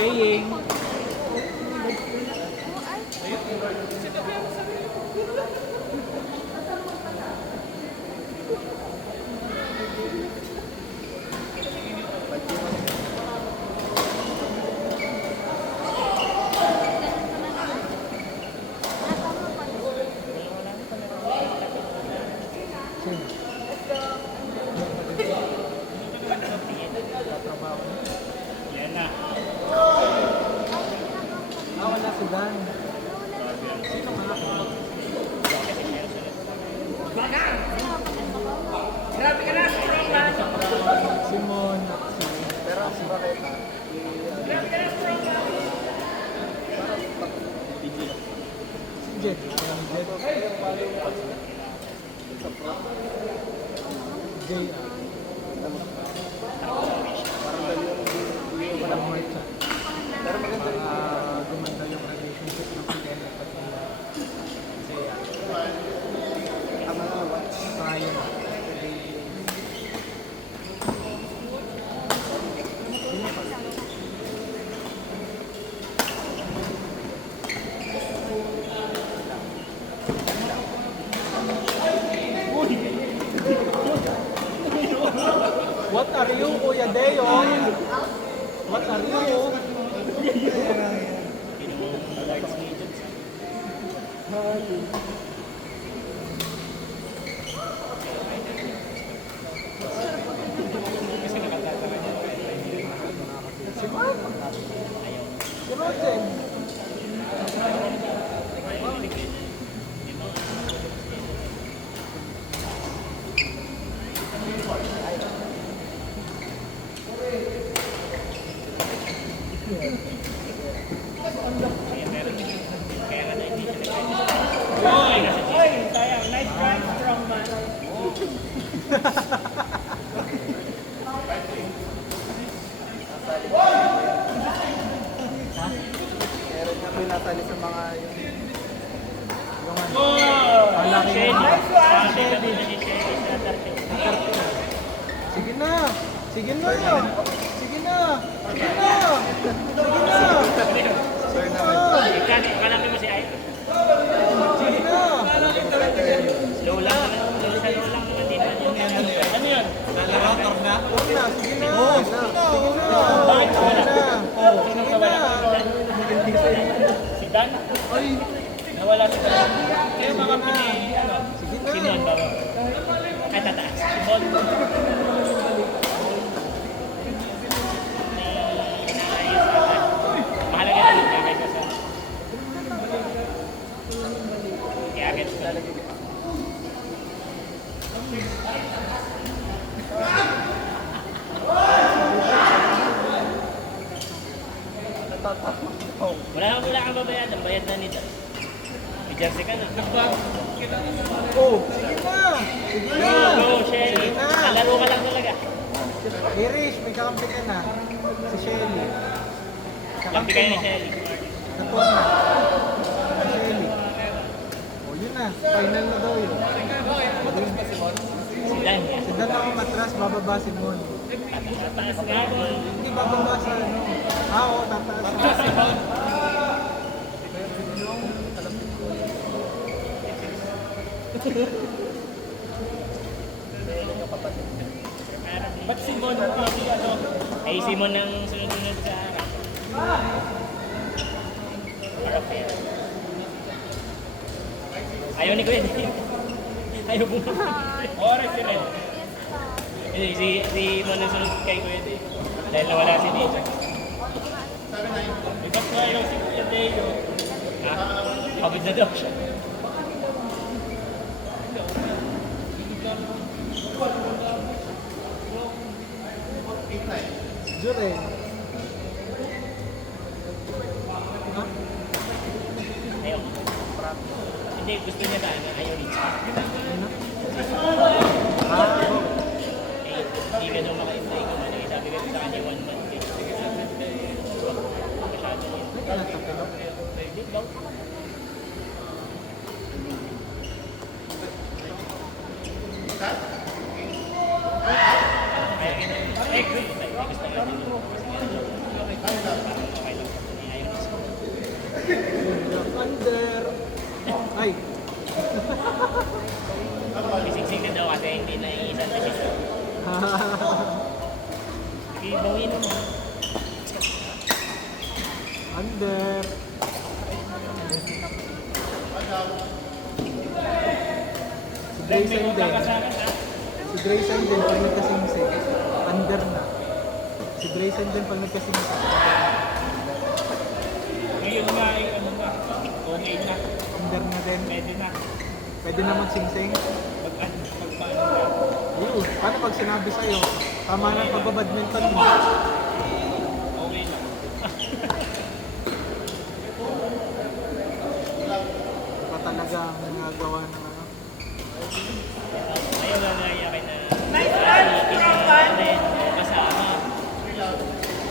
playing. Yan na. Wala si Dan. Sino nga? Grabe ka na, strong man. Simon. Pero ang baketa, Grabe ka na, strong man. Si Jet. Walang Jet. JR. Walang Marcha. pero maganda rin. Gumanda yung relationship ng Fidel at JR. Ang mga watch. Ryan. What are you, Kuya Deo? What are you? Si Mark? Si Rosen? Oy, sayang. Nice try, strong man. Meron nga pinatali sa mga yung Malaki Shady. na. Shady. Shady. Sige na. Sige na. Sige na. Sige na. Sige na. sir naman. Kalami mo si Ay. Sige na. Low lang naman. Sa low lang naman din. Ano yun? Huwag na. Sige na. Sige na. Sige na. Sino nawala? Si Dan? Ay. Nawala si Dan. Kaya mga ano? Sige na. Sinon ba? Ay, tataas. Simon. Mahalaga na yung kaya sa kaya agad sa wala kang babayaran, bayad na nito. May jersey ka na. Oh. Sige na. Sige na. Go, Shelly. Sige na. Laro ka lang talaga. Irish, may kakampi ka na. Si Shelly. Lampi kayo ni Shelly. Natuwa na. Si Shelly. O yun na. Final na daw yun. Si Dan yan. Si Dan ako matras, bababa si Mon. Tataas nga mo. Hindi bababa sa ano. Oo, tataas. Ba't Simon ang pili ano? Ay, Simon ang sunod-sunod sa harap. Para fair. Ayaw ni Kuya Dave. Ayaw bumalik. Oras si Red. Si Simon ang sunod kay Kuya Dave. Dahil nawala si DJ. Ito ko ayaw si Kuya Dave. Ha? Kabit na daw siya. Jure. Ha? Ayaw. Hindi, gusto niya na ayaw ni Chika. Eh, hindi ka daw maka-stay kung ano. Sabi ko sa kanya 1 month. Masyado niya. May kinatapilok. Hindi ba? Eh, gusto niya. Under. Ay. Bisiksik na daw kasi hindi na iisang desisyon. Sige, bawin mo. Under. Si Grayson din. Si Grayson din pag nagkasingsing. Under na. Si Grayson din pag nagkasingsing. Ngayon nga, ano na, okay na. Under na din. Pwede na. Pwede na magsingsing. Pagpaano na. Yun. Paano pag sinabi sa'yo, tama na ang pagbabadminton mo? Okay lang. Pa talaga ang nangagawa ng ano. Ayaw na naiyakin na. Nice run! Kasama.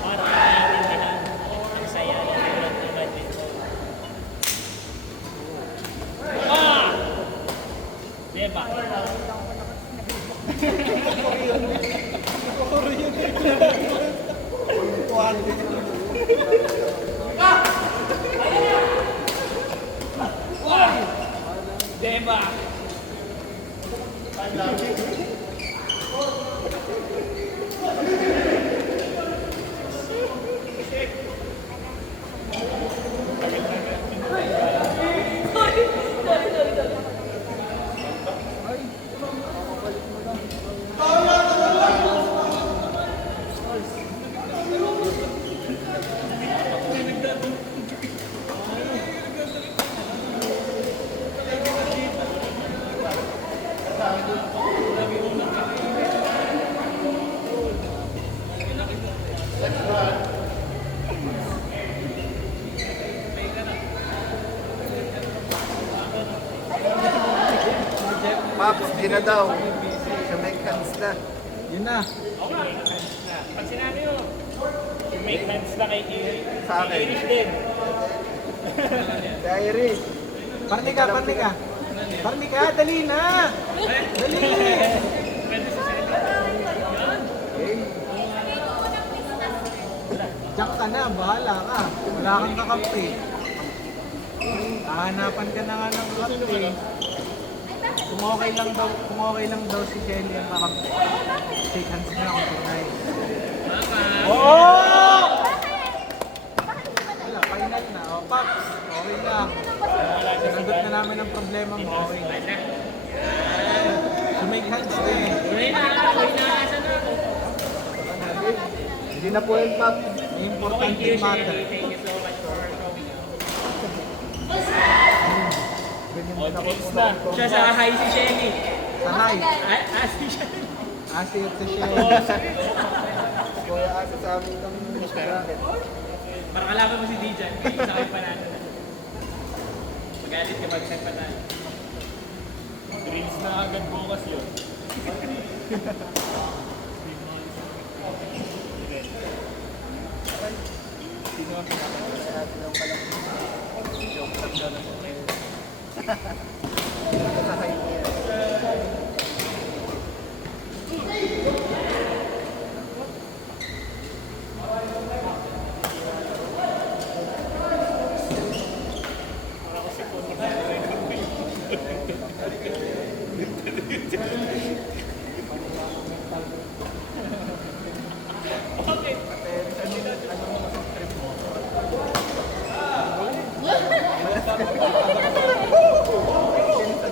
Para naiintindihan ang saya ng tulad ng badminton. Ah! Diba? Diba? Pops, di na daw. Siya may hands na. Yun na. Pag sinabi mo, make hands na kay Irish. Sa akin. Kay Irish din. Diary. Parni ka, parni ka. Parni ka, dali na. Dali. Pwede sa sila. Diyan ka na, bahala ka. Wala kang kakampi. Hahanapan ka na nga ng kakampi. Kung okay lang daw si Shelly ang kakampi. Shake hands na ako tunay. Oo! Wala, final na. O, Paps, okay lang. Sinagot na namin ang problema mo, okay lang. So, make hands din. Hindi na po yun, Pops. May importante matter. Thank you so much for showing up. Ganyan Oh, din ako. drinks na. Siya sa high si Shelly. Sahay. Si Shelly. Asi at si Shelly. Kuya Asa sa amin ng finish bracket. Para kalaban mo si DJ. Sa akin panalo na. Magalit ka mag-set panalo. Drinks na agad bukas yun. Sino ang pinakakaya natin ng palang joke lang daw na sa height niya.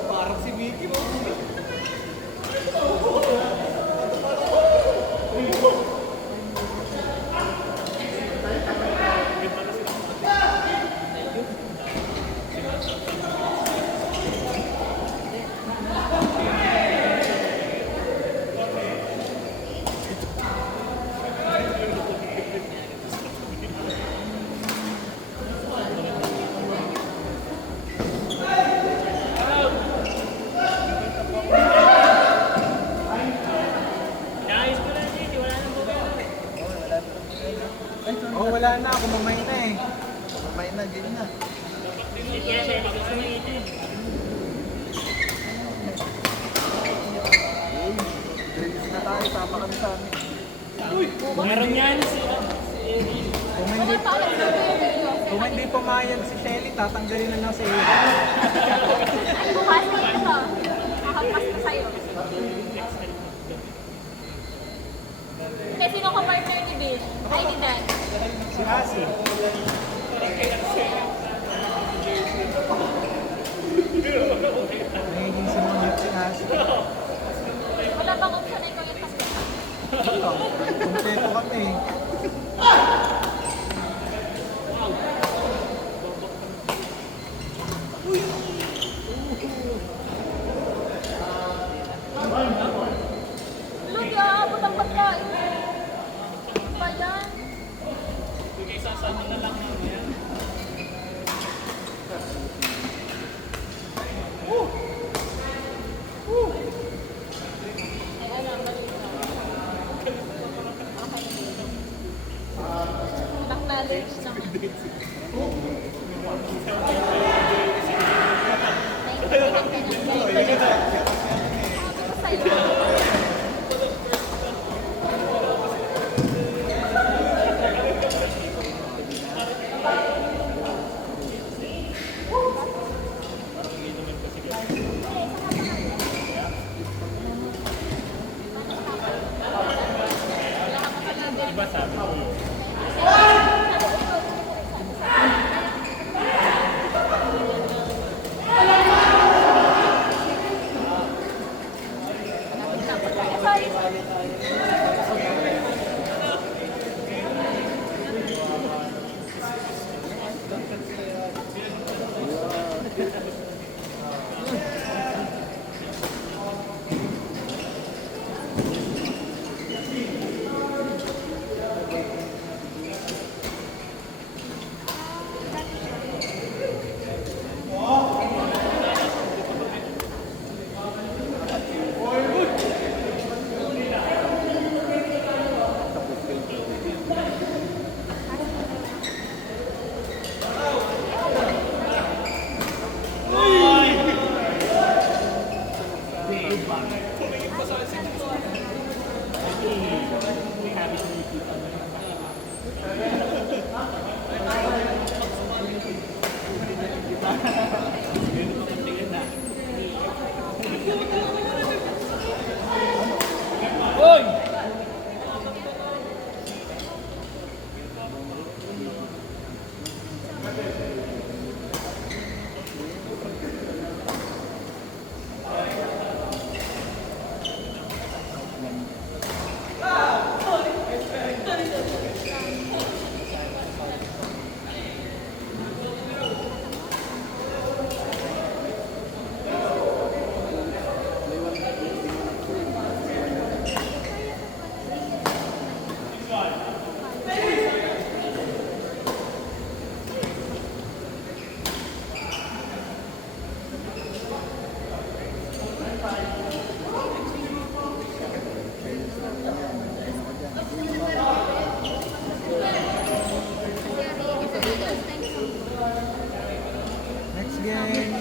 Parang si Mickey mo. Naayos ko na dito. Wala nang problema. Oh, wala na. Kumamay na eh. May na, game na. Hindi kaya siya hindi gusto mangitin. Drinks na tayo, sama kami sa amin. Meron yan si Eric. Kung may hindi, Pumapayag sa video. kung hindi pumayag si Shelly, tatanggalin na lang sa iyo. Ay, bukas ko ito. Kakampas ko sa'yo. Hindi, sino ka partner ni Bill? Ay, ni Dan. Si Asi. Nagiging sinulit si Asi. Wala bang option na ikaw yung pasok? Ito, kumpleto kami. Lugi, aabot ang pagkain. Pa yan? Bigay sasama na lang namin. Ay, ano, balik na. Acknowledge naman. Iba sabi ko. Hoy! Next game.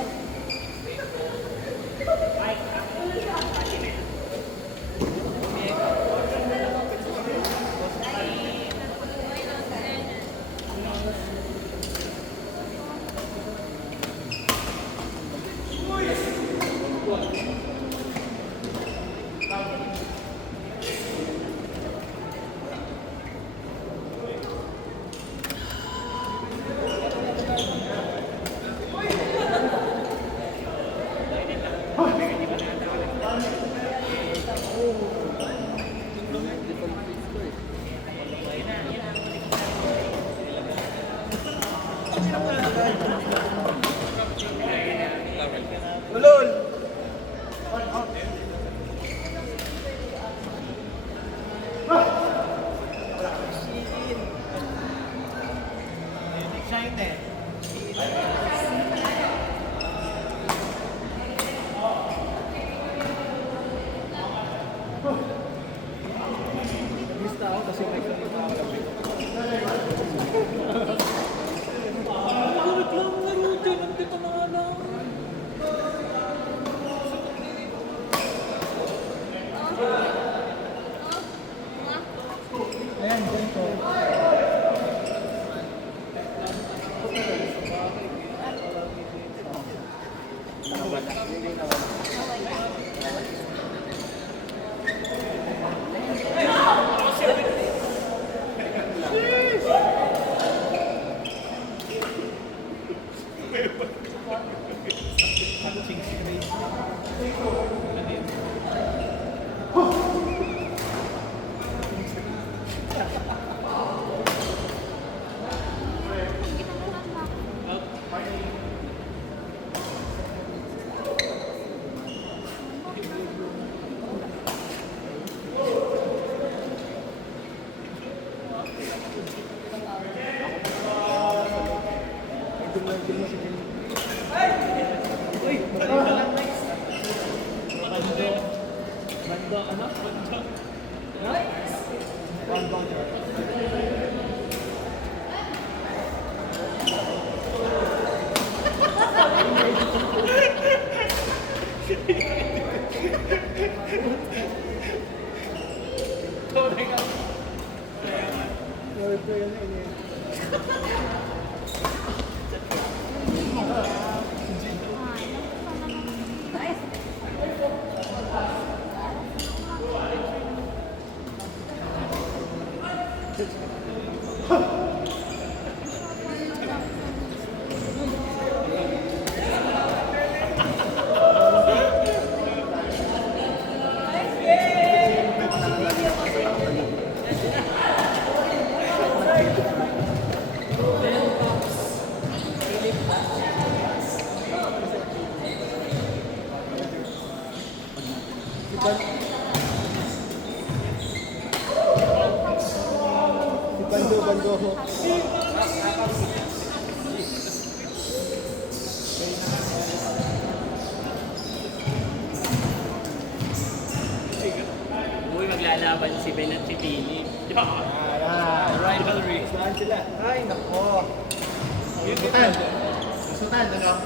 Ulol! Excited. Lista ako kasi may Ayan, ganito. Uy! Bando, ano? Uy, maglalaban si Ben at si Philip. Rivalry. Saan sila? Ay, nako. Sutan. Sutan, ano?